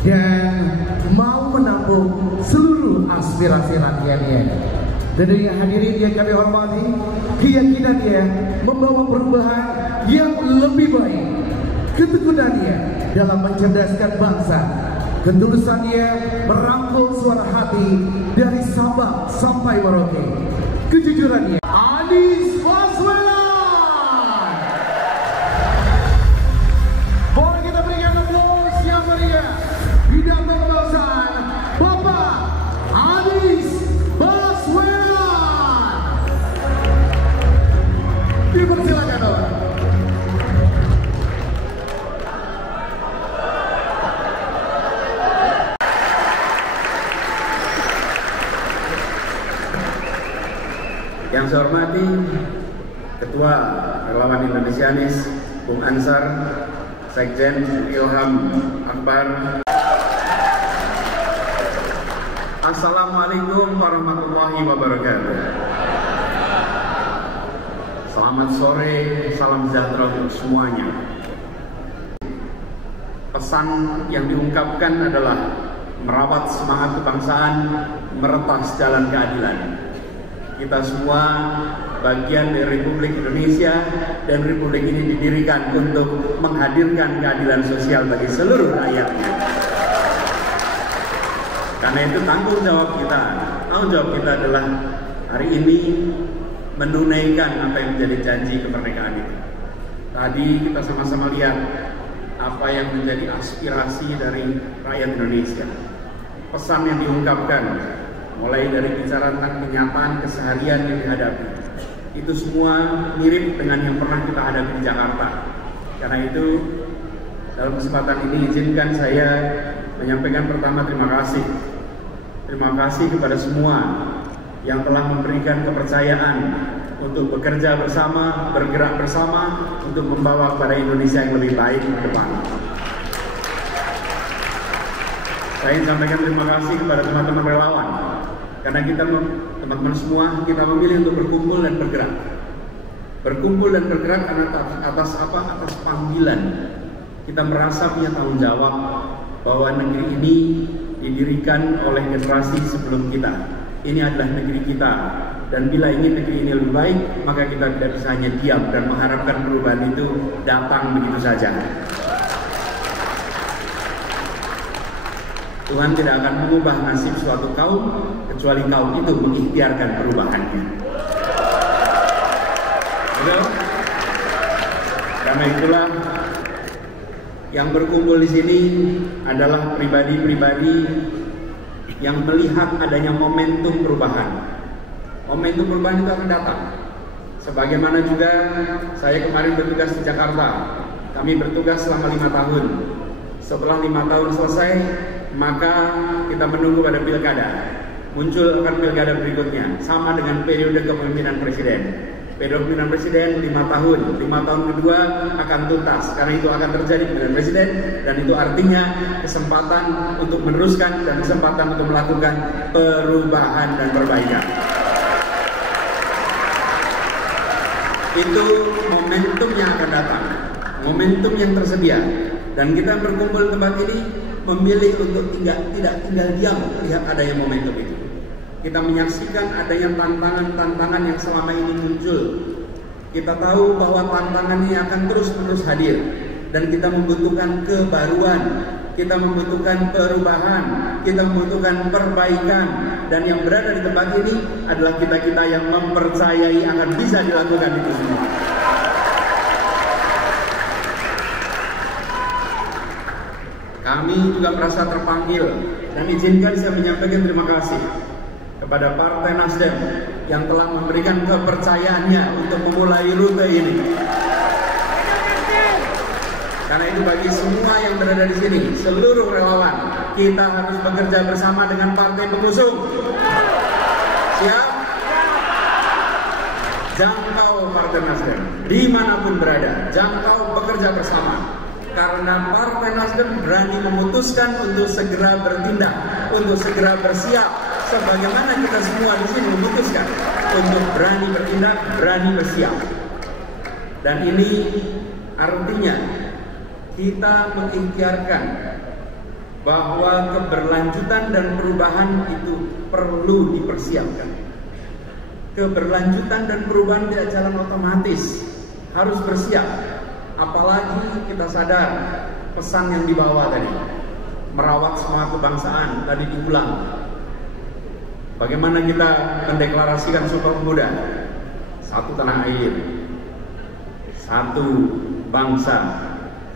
dan mau menampung seluruh aspirasi rakyatnya. Dan yang hadirin yang kami hormati, keyakinan dia membawa perubahan yang lebih baik, ketekunannya dalam mencerdaskan bangsa, ketulusannya merangkul suara hati dari Sabang sampai Merauke, kejujurannya Anies Baswedan. Boleh kita berikan aplaus yang meriah bidang kebangsaan Bapak Anies Baswedan. Dipersilakan Bapak. Yang saya hormati Ketua Relawan Indonesianis Bung Ansar, Sekjen Ilham Akbar. Assalamualaikum warahmatullahi wabarakatuh. Selamat sore, salam sejahtera untuk semuanya. Pesan yang diungkapkan adalah merawat semangat kebangsaan, meretas jalan keadilan. Kita semua bagian dari Republik Indonesia, dan Republik ini didirikan untuk menghadirkan keadilan sosial bagi seluruh rakyatnya. Karena itu tanggung jawab kita adalah hari ini menunaikan apa yang menjadi janji kemerdekaan itu. Tadi kita sama-sama lihat apa yang menjadi aspirasi dari rakyat Indonesia. Pesan yang diungkapkan mulai dari bicara tentang kenyataan keseharian yang dihadapi, itu semua mirip dengan yang pernah kita hadapi di Jakarta. Karena itu dalam kesempatan ini izinkan saya menyampaikan pertama terima kasih. Terima kasih kepada semua yang telah memberikan kepercayaan untuk bekerja bersama, bergerak bersama untuk membawa kepada Indonesia yang lebih baik ke depan. Saya ingin sampaikan terima kasih kepada teman-teman relawan, karena kita teman-teman semua kita memilih untuk berkumpul dan bergerak. Berkumpul dan bergerak karena atas apa? Atas panggilan. Kita merasa punya tanggung jawab bahwa negeri ini didirikan oleh generasi sebelum kita. Ini adalah negeri kita, dan bila ingin negeri ini lebih baik, maka kita tidak bisa hanya diam dan mengharapkan perubahan itu datang begitu saja. Tuhan tidak akan mengubah nasib suatu kaum kecuali kaum itu mengikhtiarkan perubahannya. Betul? Karena itulah yang berkumpul di sini adalah pribadi-pribadi yang melihat adanya momentum perubahan. Momentum perubahan itu akan datang. Sebagaimana juga saya kemarin bertugas di Jakarta. Kami bertugas selama 5 tahun. Setelah 5 tahun selesai, maka kita menunggu pada pilkada. Muncul akan pilkada berikutnya, sama dengan periode kepemimpinan presiden. Periode kepemimpinan presiden 5 tahun. 5 tahun kedua akan tuntas, karena itu akan terjadi pemilihan presiden, dan itu artinya kesempatan untuk meneruskan dan kesempatan untuk melakukan perubahan dan perbaikan. Itu momentum yang akan datang, momentum yang tersedia, dan kita berkumpul di tempat ini memilih untuk tidak tinggal diam melihat adanya momentum itu. Kita menyaksikan adanya tantangan-tantangan yang selama ini muncul. Kita tahu bahwa tantangan ini akan terus-menerus hadir, dan kita membutuhkan kebaruan, kita membutuhkan perubahan, kita membutuhkan perbaikan, dan yang berada di tempat ini adalah kita-kita yang mempercayai akan bisa dilakukan itu semua. Kami juga merasa terpanggil, dan izinkan saya menyampaikan terima kasih kepada Partai Nasdem yang telah memberikan kepercayaannya untuk memulai rute ini. Karena itu bagi semua yang berada di sini, seluruh relawan, kita harus bekerja bersama dengan partai pengusung. Siap? Jangkau Partai Nasdem dimanapun berada, jangkau bekerja bersama. Karena Partai Nasdem berani memutuskan untuk segera bertindak, untuk segera bersiap, sebagaimana kita semua di sini memutuskan untuk berani bertindak, berani bersiap. Dan ini artinya kita mengikhtiarkan bahwa keberlanjutan dan perubahan itu perlu dipersiapkan. Keberlanjutan dan perubahan tidak jalan otomatis, harus bersiap. Apalagi kita sadar pesan yang dibawa tadi, merawat semua kebangsaan tadi diulang. Bagaimana kita mendeklarasikan Sumpah Pemuda? Satu tanah air, satu bangsa,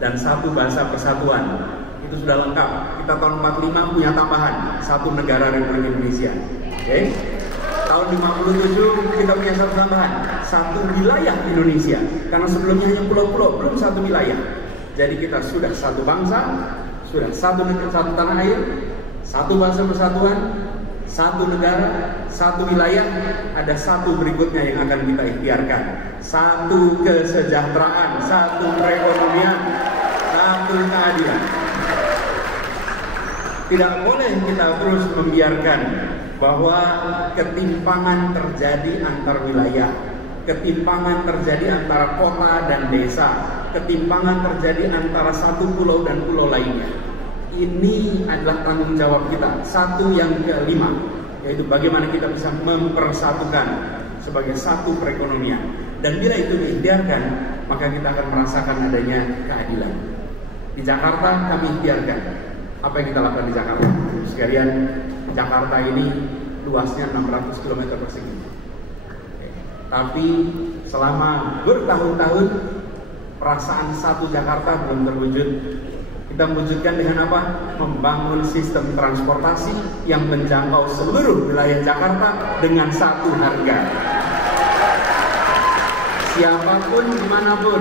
dan satu bahasa persatuan. Itu sudah lengkap. Kita tahun 45 punya tambahan, satu negara Republik Indonesia. Oke? Tahun 57 kita punya satu tambahan, satu wilayah Indonesia. Karena sebelumnya hanya pulau-pulau, belum satu wilayah. Jadi kita sudah satu bangsa, sudah satu tanah air, satu bahasa persatuan, satu negara, satu wilayah. Ada satu berikutnya yang akan kita ikhtiarkan, satu kesejahteraan, satu perekonomian, satu keadilan. Tidak boleh kita terus membiarkan bahwa ketimpangan terjadi antar wilayah, ketimpangan terjadi antara kota dan desa, ketimpangan terjadi antara satu pulau dan pulau lainnya. Ini adalah tanggung jawab kita. Satu yang kelima, yaitu bagaimana kita bisa mempersatukan sebagai satu perekonomian. Dan bila itu diikhtiarkan, maka kita akan merasakan adanya keadilan. Di Jakarta kami ikhtiarkan. Apa yang kita lakukan di Jakarta? Sekalian, Jakarta ini luasnya 600 km persegi. Tapi selama bertahun-tahun perasaan satu Jakarta belum terwujud. Kita wujudkan dengan apa? Membangun sistem transportasi yang menjangkau seluruh wilayah Jakarta dengan satu harga. Siapapun dimanapun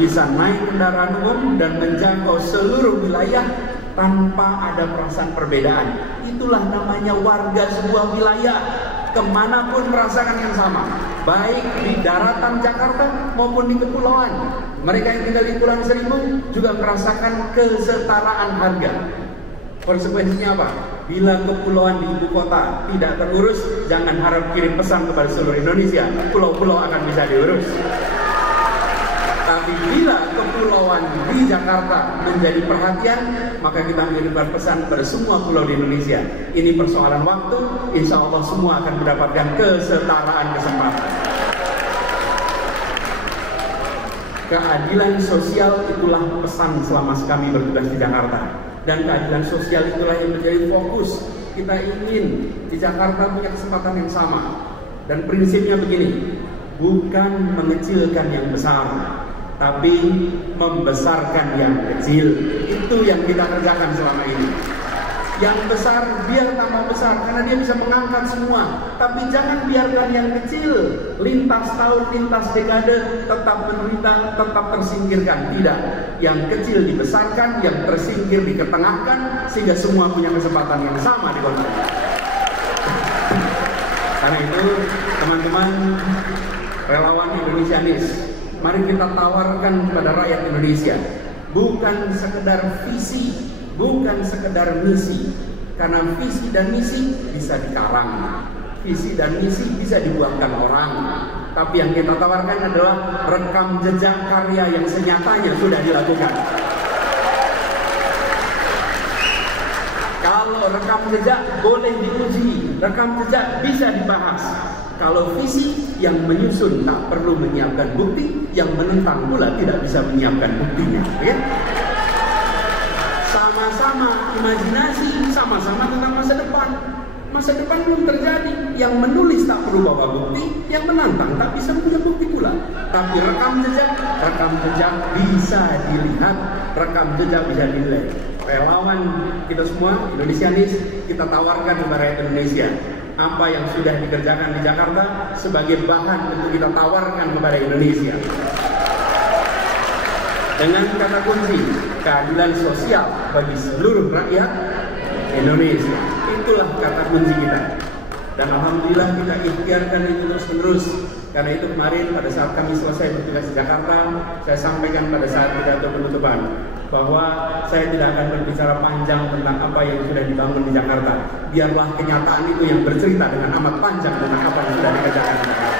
bisa naik kendaraan umum dan menjangkau seluruh wilayah tanpa ada perasaan perbedaan. Itulah namanya warga sebuah wilayah, kemanapun merasakan yang sama, baik di daratan Jakarta maupun di kepulauan. Mereka yang tinggal di Kepulauan Seribu juga merasakan kesetaraan harga. Konsekuensinya apa? Bila kepulauan di ibu kota tidak terurus, jangan harap kirim pesan kepada seluruh Indonesia, pulau-pulau akan bisa diurus. Tapi bila kepulauan di Jakarta menjadi perhatian, maka kita mengirimkan pesan pada semua pulau di Indonesia. Ini persoalan waktu, insya Allah semua akan mendapatkan kesetaraan kesempatan. Keadilan sosial itulah pesan selama kami bertugas di Jakarta. Dan keadilan sosial itulah yang menjadi fokus. Kita ingin di Jakarta punya kesempatan yang sama. Dan prinsipnya begini, bukan mengecilkan yang besar, tapi membesarkan yang kecil. Itu yang kita kerjakan selama ini. Yang besar biar tambah besar, karena dia bisa mengangkat semua. Tapi jangan biarkan yang kecil lintas tahun, lintas dekade tetap menderita, tetap tersingkirkan. Tidak, yang kecil dibesarkan, yang tersingkir diketengahkan, sehingga semua punya kesempatan yang sama di kota. Karena itu, teman-teman relawan Indonesianis, mari kita tawarkan kepada rakyat Indonesia, bukan sekedar visi, bukan sekedar misi. Karena visi dan misi bisa dikarang, visi dan misi bisa dibuatkan orang. Tapi yang kita tawarkan adalah rekam jejak karya yang senyatanya sudah dilakukan. Kalau rekam jejak boleh diuji, rekam jejak bisa dibahas. Kalau visi yang menyusun tak perlu menyiapkan bukti, yang menentang pula tidak bisa menyiapkan buktinya. Okay? Sama-sama imajinasi, sama-sama tentang masa depan. Masa depan belum terjadi. Yang menulis tak perlu bawa bukti, yang menantang tak bisa punya bukti pula. Tapi rekam jejak bisa dilihat, rekam jejak bisa dinilai. Relawan kita semua, Indonesianis, kita tawarkan kepada rakyat Indonesia apa yang sudah dikerjakan di Jakarta sebagai bahan untuk kita tawarkan kepada Indonesia. Dengan kata kunci, keadilan sosial bagi seluruh rakyat Indonesia. Itulah kata kunci kita. Dan alhamdulillah kita ikhtiarkan itu terus-menerus. Karena itu kemarin pada saat kami selesai bertugas di Jakarta, saya sampaikan pada saat pidato penutupan bahwa saya tidak akan berbicara panjang tentang apa yang sudah dibangun di Jakarta. Biarlah kenyataan itu yang bercerita dengan amat panjang tentang apa yang sudah dikerjakan di Jakarta.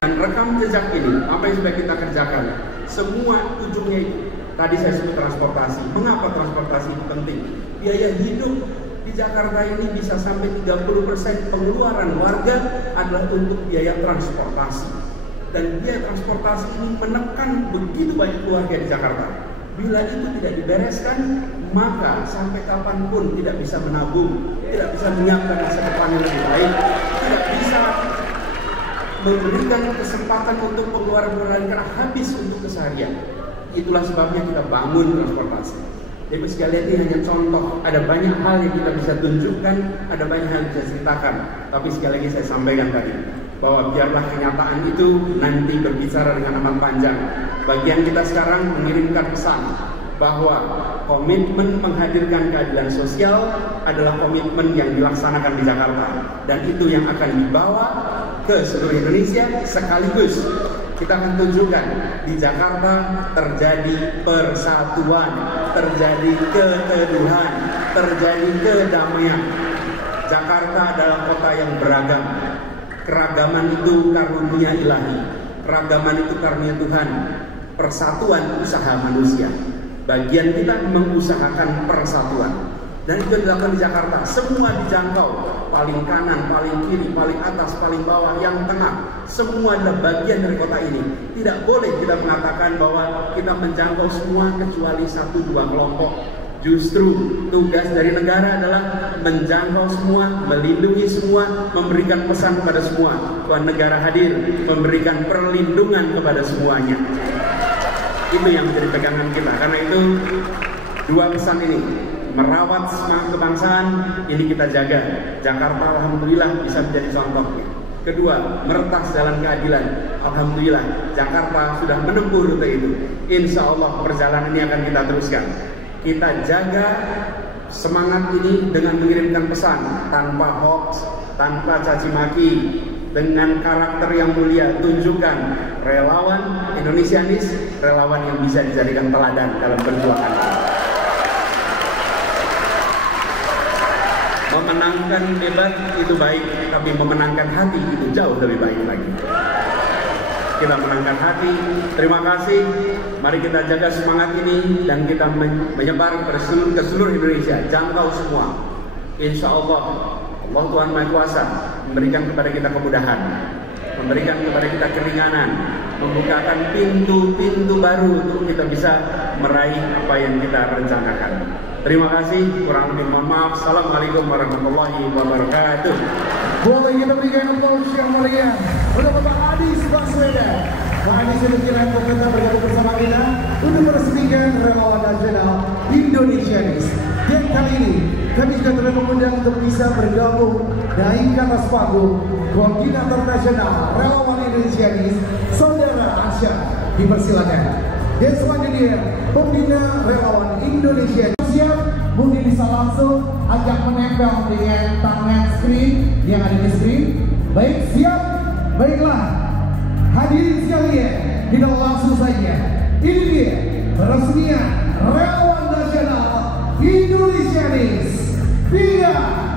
Dan rekam jejak ini, apa yang sudah kita kerjakan, semua ujungnya itu Tadi saya sebut transportasi. Mengapa transportasi itu penting? Biaya hidup di Jakarta ini bisa sampai 30% pengeluaran warga adalah untuk biaya transportasi. Dan biaya transportasi ini menekan begitu banyak keluarga di Jakarta. Bila itu tidak dibereskan, maka sampai kapanpun tidak bisa menabung, tidak bisa menyiapkan masa depan yang lebih baik, tidak bisa memberikan kesempatan untuk pengeluaran karena habis untuk keseharian. Itulah sebabnya kita bangun transportasi. Jadi sekalian ini hanya contoh, ada banyak hal yang kita bisa tunjukkan, ada banyak hal yang bisa ceritakan. Tapi sekali lagi saya sampaikan tadi, bahwa biarlah kenyataan itu nanti berbicara dengan amat panjang. Bagian kita sekarang mengirimkan pesan bahwa komitmen menghadirkan keadilan sosial adalah komitmen yang dilaksanakan di Jakarta. Dan itu yang akan dibawa ke seluruh Indonesia sekaligus. Kita akan tunjukkan di Jakarta terjadi persatuan, terjadi keteduhan, terjadi kedamaian. Jakarta adalah kota yang beragam. Keragaman itu karunia ilahi, keragaman itu karunia Tuhan, persatuan usaha manusia. Bagian kita mengusahakan persatuan. Dan itu dilakukan di Jakarta, semua dijangkau, paling kanan, paling kiri, paling atas, paling bawah, yang tengah, semua adalah bagian dari kota ini. Tidak boleh kita mengatakan bahwa kita menjangkau semua kecuali 1-2 kelompok. Justru tugas dari negara adalah menjangkau semua, melindungi semua, memberikan pesan kepada semua bahwa negara hadir, memberikan perlindungan kepada semuanya. Itu yang menjadi pegangan kita. Karena itu 2 pesan ini, merawat semangat kebangsaan, ini kita jaga. Jakarta alhamdulillah bisa menjadi contoh. Kedua, meretas jalan keadilan. Alhamdulillah Jakarta sudah menempuh rute itu. Insya Allah perjalanan ini akan kita teruskan. Kita jaga semangat ini dengan mengirimkan pesan tanpa hoax, tanpa caci maki, dengan karakter yang mulia. Tunjukkan relawan Indonesianis, relawan yang bisa dijadikan teladan dalam perjuangan. Memenangkan debat itu baik, tapi memenangkan hati itu jauh lebih baik lagi. Kita menangkan hati. Terima kasih. Mari kita jaga semangat ini dan kita menyebar ke seluruh Indonesia, jangkau semua. Insya Allah, Allah Tuhan Maha Kuasa memberikan kepada kita kemudahan, memberikan kepada kita keringanan, membukakan pintu-pintu baru untuk kita bisa meraih apa yang kita rencanakan. Terima kasih. Kurang lebih mohon maaf. Assalamualaikum warahmatullahi wabarakatuh. Boleh kita berikan aplaus yang meriah untuk Bapak Anies Baswedan. Pak Anies sudah kira kita bergabung bersama kita untuk meresmikan Relawan Nasional Indonesianis. Dan kali ini kami juga telah mengundang untuk bisa bergabung naik ke atas panggung Koordinator Nasional Relawan Indonesianis, Saudara Ansyah. Dipersilakan. Dan selanjutnya Pembina Relawan Indonesia. Siap, mungkin bisa langsung ajak menempel dengan tangan screen yang ada di screen. Baik, siap? Baiklah, hadirin sekalian, kita langsung saja. Ini dia peresmian Relawan Nasional Indonesianis 3